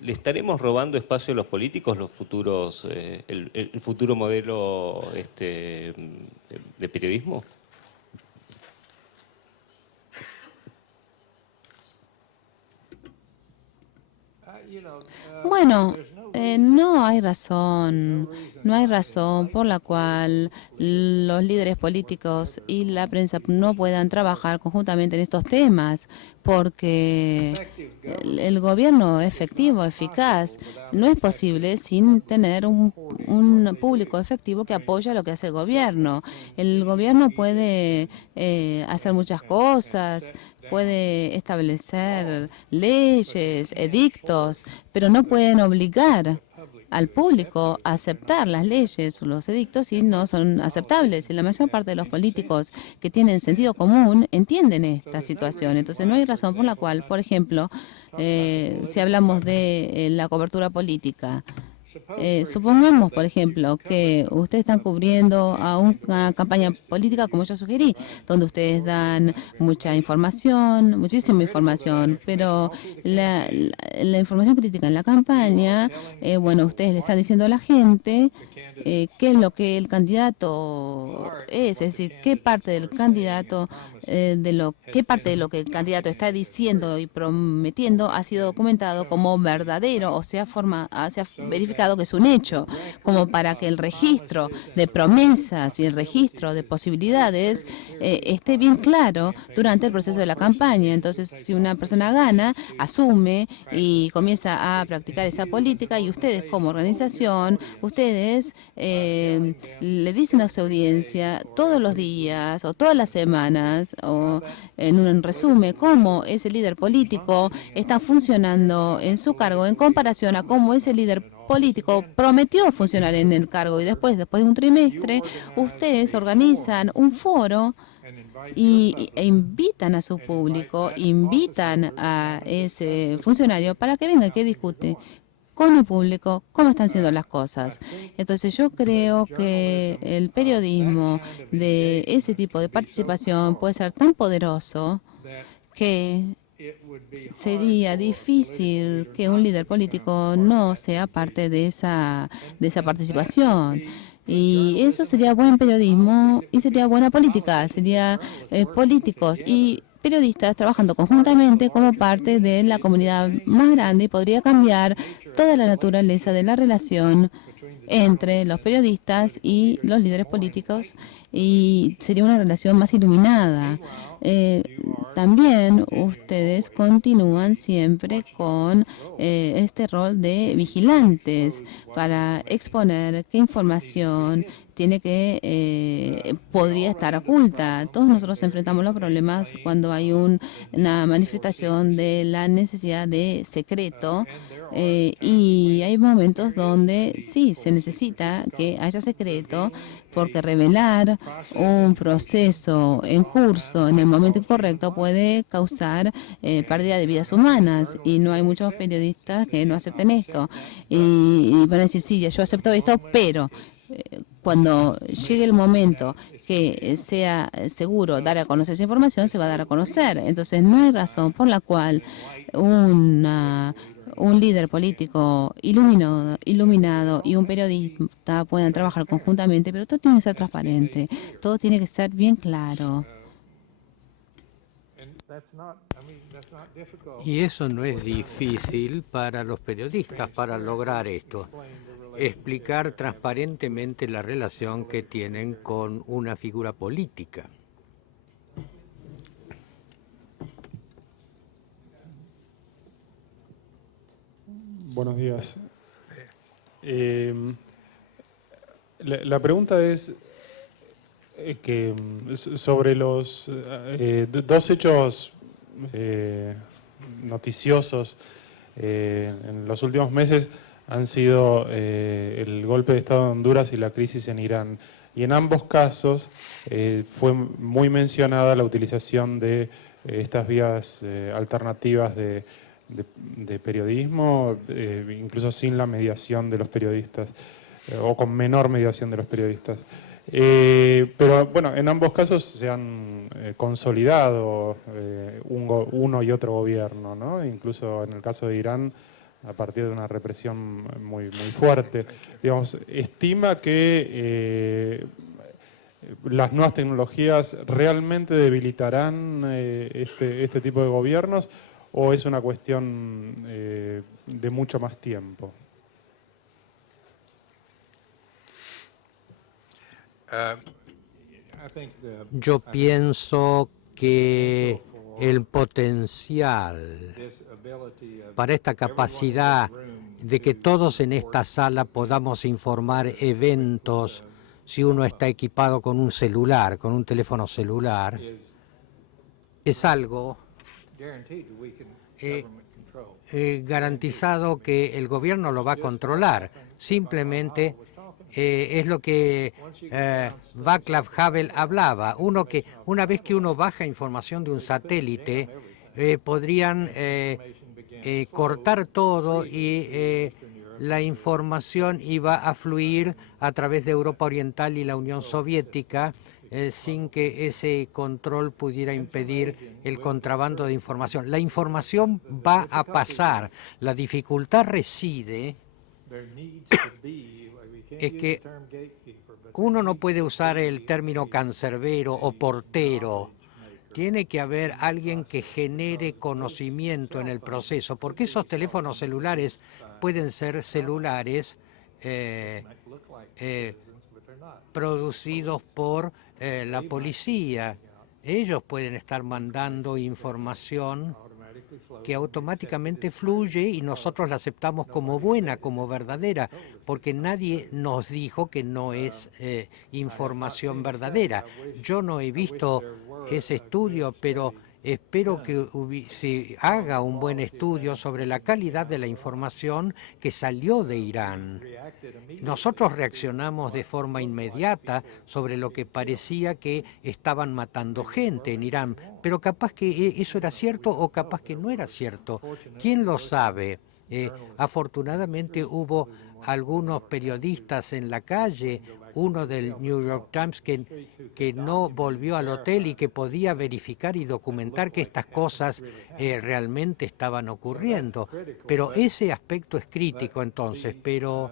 ¿Le estaremos robando espacio a los políticos, los futuros, el futuro modelo de periodismo? Bueno, no hay razón por la cual los líderes políticos y la prensa no puedan trabajar conjuntamente en estos temas, porque el gobierno efectivo, eficaz, no es posible sin tener un público efectivo que apoya lo que hace el gobierno. El gobierno puede hacer muchas cosas, puede establecer leyes, edictos, pero no pueden obligar al público a aceptar las leyes o los edictos si no son aceptables. Y la mayor parte de los políticos que tienen sentido común entienden esta situación. Entonces no hay razón por la cual, por ejemplo, si hablamos de la cobertura política, Supongamos, por ejemplo, que ustedes están cubriendo a una campaña política, como yo sugerí, donde ustedes dan mucha información, muchísima información, pero la información crítica en la campaña, bueno, ustedes le están diciendo a la gente qué es lo que el candidato es decir, qué parte del candidato, qué parte de lo que el candidato está diciendo y prometiendo ha sido documentado como verdadero, o sea, se ha verificado que es un hecho, como para que el registro de promesas y el registro de posibilidades esté bien claro durante el proceso de la campaña. Entonces, si una persona gana, asume y comienza a practicar esa política, y ustedes como organización, ustedes le dicen a su audiencia todos los días o todas las semanas, o en un resumen, cómo ese líder político está funcionando en su cargo en comparación a cómo ese líder político prometió funcionar en el cargo, y después de un trimestre, ustedes organizan un foro e invitan a su público, invitan a ese funcionario para que venga y que discute con el público cómo están siendo las cosas. Entonces yo creo que el periodismo de ese tipo de participación puede ser tan poderoso que sería difícil que un líder político no sea parte de esa participación. Y eso sería buen periodismo y sería buena política, sería políticos y periodistas trabajando conjuntamente como parte de la comunidad más grande, y podría cambiar toda la naturaleza de la relación entre los periodistas y los líderes políticos, y sería una relación más iluminada. También ustedes continúan siempre con este rol de vigilantes para exponer qué información podría estar oculta. Todos nosotros enfrentamos los problemas cuando hay una manifestación de la necesidad de secreto, y hay momentos donde sí se necesita que haya secreto, porque revelar un proceso en curso en el momento incorrecto puede causar pérdida de vidas humanas, y no hay muchos periodistas que no acepten esto y van a decir, sí, yo acepto esto, pero cuando llegue el momento que sea seguro dar a conocer esa información, se va a dar a conocer. Entonces no hay razón por la cual un líder político iluminado y un periodista puedan trabajar conjuntamente, pero todo tiene que ser transparente, todo tiene que ser bien claro. Y eso no es difícil para los periodistas para lograr esto. Explicar transparentemente la relación que tienen con una figura política. Buenos días. La pregunta es que sobre los dos hechos noticiosos en los últimos meses han sido el golpe de Estado de Honduras y la crisis en Irán. Y en ambos casos fue muy mencionada la utilización de estas vías alternativas de periodismo, incluso sin la mediación de los periodistas, o con menor mediación de los periodistas. Pero bueno, en ambos casos se han consolidado uno y otro gobierno, ¿no? Incluso en el caso de Irán, a partir de una represión muy fuerte. Digamos, estima que las nuevas tecnologías realmente debilitarán este tipo de gobiernos, ¿o es una cuestión de mucho más tiempo? Yo pienso que el potencial para esta capacidad de que todos en esta sala podamos informar eventos, si uno está equipado con un celular, con un teléfono celular, es algo garantizado que el gobierno lo va a controlar. Simplemente es lo que Václav Havel hablaba. Una vez que uno baja información de un satélite, podrían cortar todo y la información iba a fluir a través de Europa Oriental y la Unión Soviética sin que ese control pudiera impedir el contrabando de información. La información va a pasar. La dificultad reside es que uno no puede usar el término cancerbero o portero. Tiene que haber alguien que genere conocimiento en el proceso, porque esos teléfonos celulares pueden ser celulares producidos por la policía. Ellos pueden estar mandando información que automáticamente fluye y nosotros la aceptamos como buena, como verdadera, porque nadie nos dijo que no es información verdadera. Yo no he visto ese estudio, pero espero que se haga un buen estudio sobre la calidad de la información que salió de Irán. Nosotros reaccionamos de forma inmediata sobre lo que parecía que estaban matando gente en Irán, pero capaz que eso era cierto o capaz que no era cierto. ¿Quién lo sabe? Afortunadamente hubo algunos periodistas en la calle, uno del New York Times que no volvió al hotel y que podía verificar y documentar que estas cosas realmente estaban ocurriendo. Pero ese aspecto es crítico entonces, pero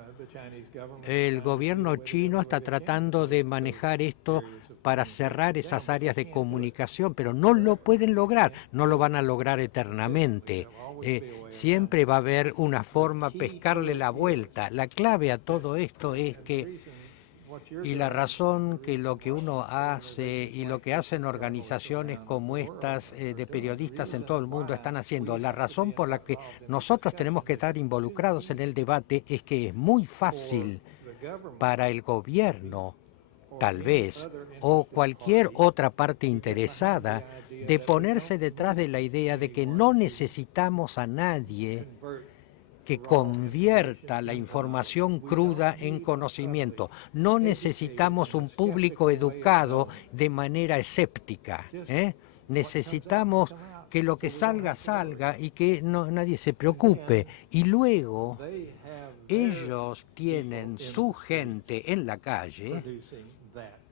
el gobierno chino está tratando de manejar esto para cerrar esas áreas de comunicación, pero no lo pueden lograr, no lo van a lograr eternamente. Siempre va a haber una forma de pescarle la vuelta. La clave a todo esto es que, y la razón que lo que uno hace y lo que hacen organizaciones como estas de periodistas en todo el mundo están haciendo, la razón por la que nosotros tenemos que estar involucrados en el debate es que es muy fácil para el gobierno, tal vez, o cualquier otra parte interesada, de ponerse detrás de la idea de que no necesitamos a nadie que convierta la información cruda en conocimiento. No necesitamos un público educado de manera escéptica. Necesitamos que lo que salga, salga y que nadie se preocupe. Y luego ellos tienen su gente en la calle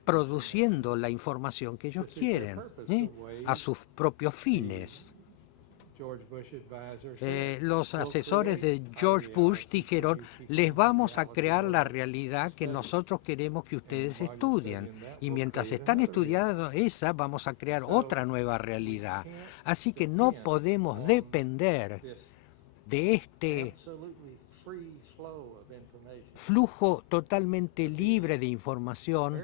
produciendo la información que ellos quieren, a sus propios fines. Los asesores de George Bush dijeron, les vamos a crear la realidad que nosotros queremos que ustedes estudien. Y mientras están estudiando esa, vamos a crear otra nueva realidad. Así que no podemos depender de este flujo totalmente libre de información,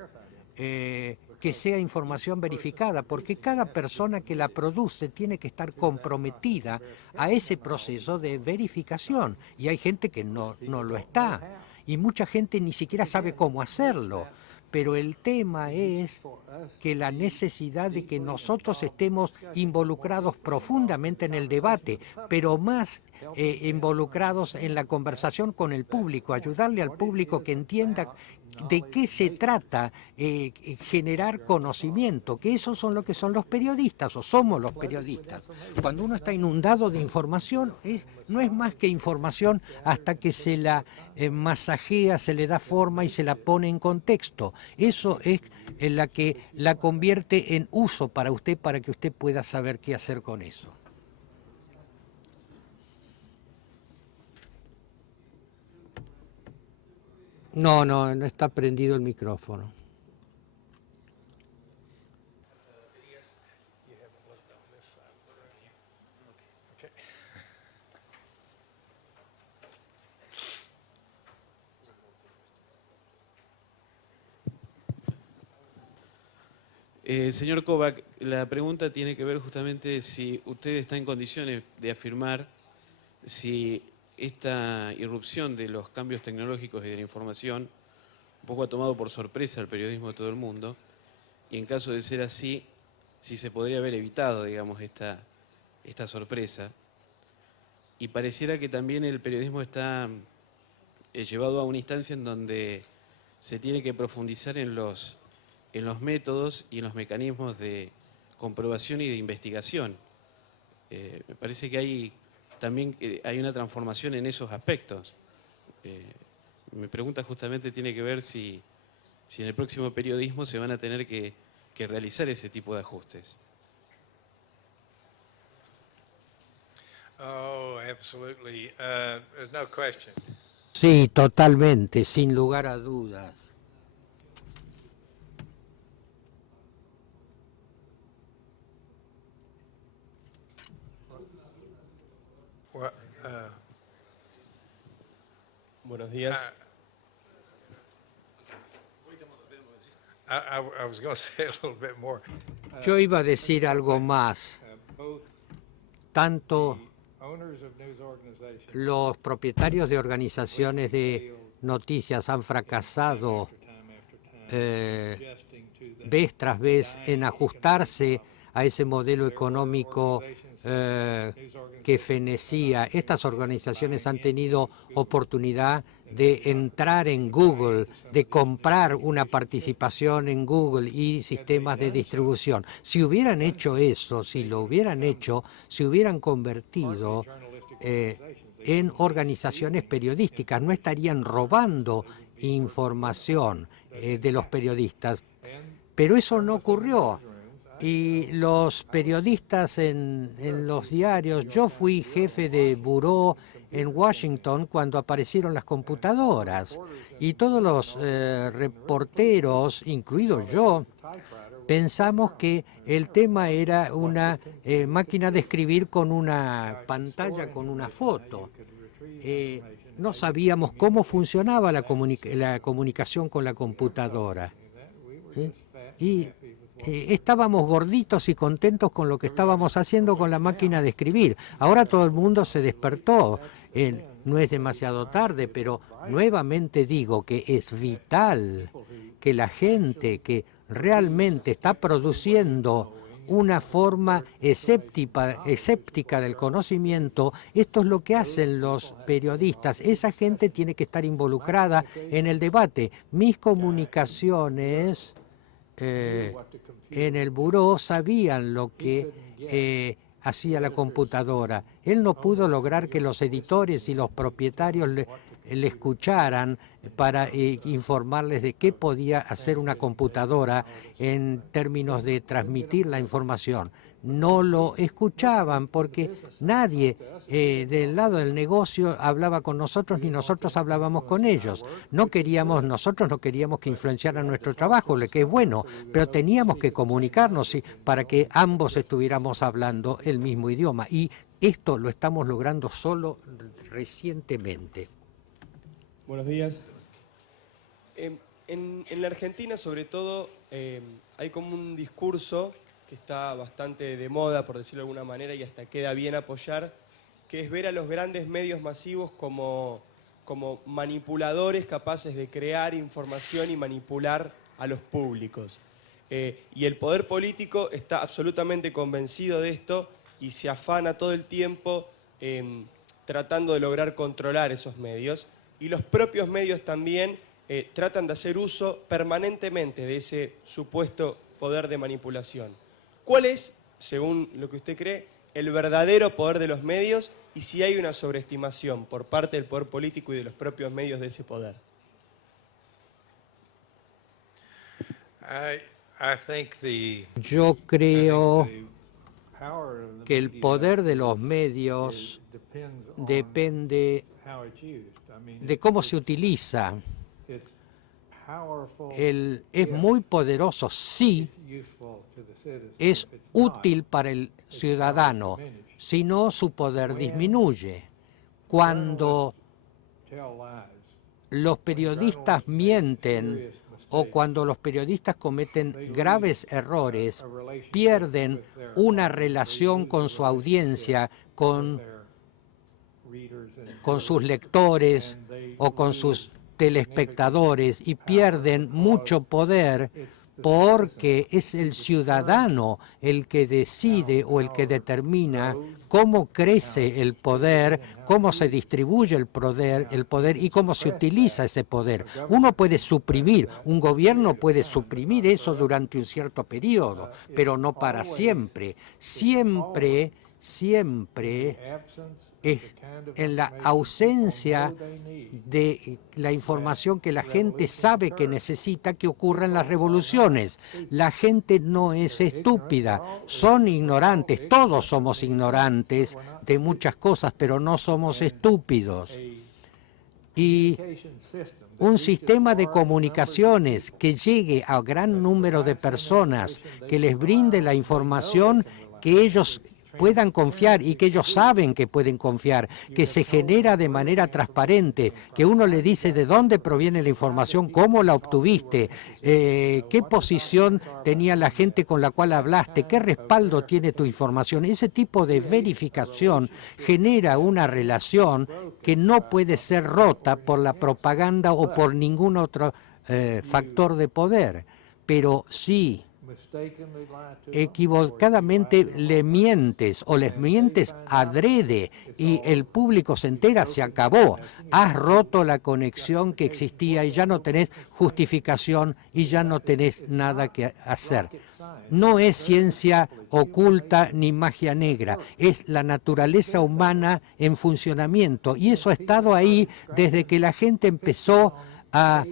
que sea información verificada, porque cada persona que la produce tiene que estar comprometida a ese proceso de verificación. Y hay gente que no lo está, y mucha gente ni siquiera sabe cómo hacerlo. Pero el tema es que la necesidad de que nosotros estemos involucrados profundamente en el debate, pero más involucrados en la conversación con el público, ayudarle al público que entienda de qué se trata, generar conocimiento, que esos son lo que son los periodistas, o somos los periodistas. Cuando uno está inundado de información, no es más que información hasta que se la masajea, se le da forma y se la pone en contexto. Eso es la que la convierte en uso para usted, para que usted pueda saber qué hacer con eso. No está prendido el micrófono. Señor Kovac, la pregunta tiene que ver justamente si usted está en condiciones de afirmar si esta irrupción de los cambios tecnológicos y de la información un poco ha tomado por sorpresa al periodismo de todo el mundo, y en caso de ser así, si se podría haber evitado, digamos, esta sorpresa. Y pareciera que también el periodismo está llevado a una instancia en donde se tiene que profundizar en los métodos y en los mecanismos de comprobación y de investigación. Me parece que hay también hay una transformación en esos aspectos. Mi pregunta justamente tiene que ver si en el próximo periodismo se van a tener que realizar ese tipo de ajustes. Oh, absolutely. There's no question. Sí, totalmente, sin lugar a dudas. Well, Buenos días. I was going to say a little bit more. Yo iba a decir algo más. Both Tanto owners of news organizations los propietarios de organizaciones de noticias han fracasado vez tras vez en ajustarse a ese modelo económico que fenecía. Estas organizaciones han tenido oportunidad de entrar en Google, de comprar una participación en Google y sistemas de distribución. Si hubieran hecho eso, si lo hubieran hecho, se hubieran convertido en organizaciones periodísticas, no estarían robando información de los periodistas. Pero eso no ocurrió. Y los periodistas en los diarios, yo fui jefe de buró en Washington cuando aparecieron las computadoras y todos los reporteros, incluido yo, pensamos que el tema era una máquina de escribir con una pantalla, con una foto. No sabíamos cómo funcionaba la comunicación con la computadora. Y estábamos gorditos y contentos con lo que estábamos haciendo con la máquina de escribir. Ahora todo el mundo se despertó. No es demasiado tarde, pero nuevamente digo que es vital que la gente que realmente está produciendo una forma escéptica del conocimiento, esto es lo que hacen los periodistas. Esa gente tiene que estar involucrada en el debate. Mis comunicaciones en el buró sabían lo que hacía la computadora. Él no pudo lograr que los editores y los propietarios le escucharan para informarles de qué podía hacer una computadora en términos de transmitir la información. No lo escuchaban porque nadie del lado del negocio hablaba con nosotros ni nosotros hablábamos con ellos. Nosotros no queríamos que influenciaran nuestro trabajo, lo que es bueno, pero teníamos que comunicarnos para que ambos estuviéramos hablando el mismo idioma. Y esto lo estamos logrando solo recientemente. Buenos días. En la Argentina, sobre todo, hay como un discurso que está bastante de moda, por decirlo de alguna manera, y hasta queda bien apoyar, que es ver a los grandes medios masivos como manipuladores capaces de crear información y manipular a los públicos. Y el poder político está absolutamente convencido de esto y se afana todo el tiempo tratando de lograr controlar esos medios. Y los propios medios también tratan de hacer uso permanentemente de ese supuesto poder de manipulación. ¿Cuál es, según lo que usted cree, el verdadero poder de los medios y si hay una sobreestimación por parte del poder político y de los propios medios de ese poder? Yo creo que el poder de los medios depende de cómo se utiliza. Es muy poderoso, sí, es útil para el ciudadano, si no su poder disminuye. Cuando los periodistas mienten o cuando los periodistas cometen graves errores, pierden una relación con su audiencia, con sus lectores o con sus telespectadores y pierden mucho poder porque es el ciudadano el que decide o el que determina cómo crece el poder, cómo se distribuye el poder y cómo se utiliza ese poder. Uno puede suprimir, un gobierno puede suprimir eso durante un cierto periodo, pero no para siempre. Siempre siempre es en la ausencia de la información que la gente sabe que necesita que ocurran las revoluciones. La gente no es estúpida, son ignorantes, todos somos ignorantes de muchas cosas, pero no somos estúpidos. Y un sistema de comunicaciones que llegue a gran número de personas, que les brinde la información que ellos puedan confiar y que ellos saben que pueden confiar, que se genera de manera transparente, que uno le dice de dónde proviene la información, cómo la obtuviste, qué posición tenía la gente con la cual hablaste, qué respaldo tiene tu información. Ese tipo de verificación genera una relación que no puede ser rota por la propaganda o por ningún otro factor de poder, pero sí equivocadamente le mientes o les mientes adrede y el público se entera, se acabó. Has roto la conexión que existía y ya no tenés justificación y ya no tenés nada que hacer. No es ciencia oculta ni magia negra, es la naturaleza humana en funcionamiento y eso ha estado ahí desde que la gente empezó a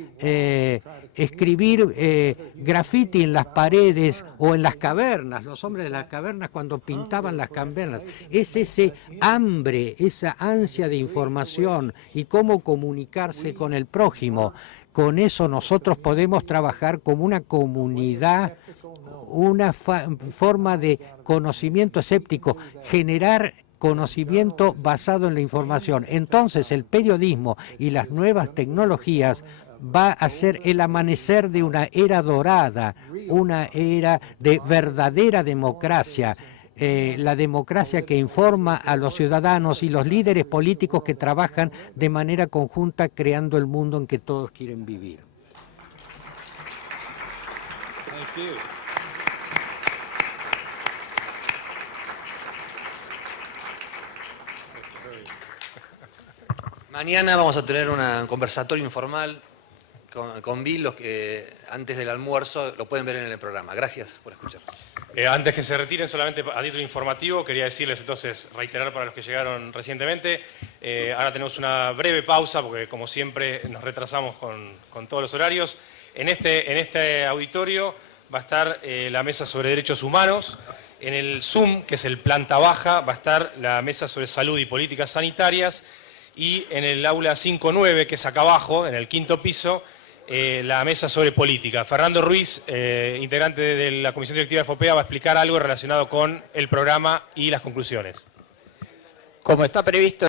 escribir graffiti en las paredes o en las cavernas, los hombres de las cavernas cuando pintaban las cavernas. Es ese hambre, esa ansia de información y cómo comunicarse con el prójimo. Con eso nosotros podemos trabajar como una comunidad, una forma de conocimiento escéptico, generar conocimiento basado en la información. Entonces el periodismo y las nuevas tecnologías va a ser el amanecer de una era dorada, una era de verdadera democracia, la democracia que informa a los ciudadanos y los líderes políticos que trabajan de manera conjunta creando el mundo en que todos quieren vivir. Mañana vamos a tener un conversatorio informal con Bill, los que antes del almuerzo lo pueden ver en el programa. Gracias por escuchar. Antes que se retiren, solamente a título informativo, quería decirles entonces, reiterar para los que llegaron recientemente, ahora tenemos una breve pausa porque como siempre nos retrasamos con todos los horarios. En este auditorio va a estar la mesa sobre derechos humanos. En el Zoom, que es el planta baja, va a estar la mesa sobre salud y políticas sanitarias. Y en el aula 5-9, que es acá abajo, en el 5º piso, la mesa sobre política. Fernando Ruiz, integrante de la Comisión Directiva de FOPEA, va a explicar algo relacionado con el programa y las conclusiones. Como está previsto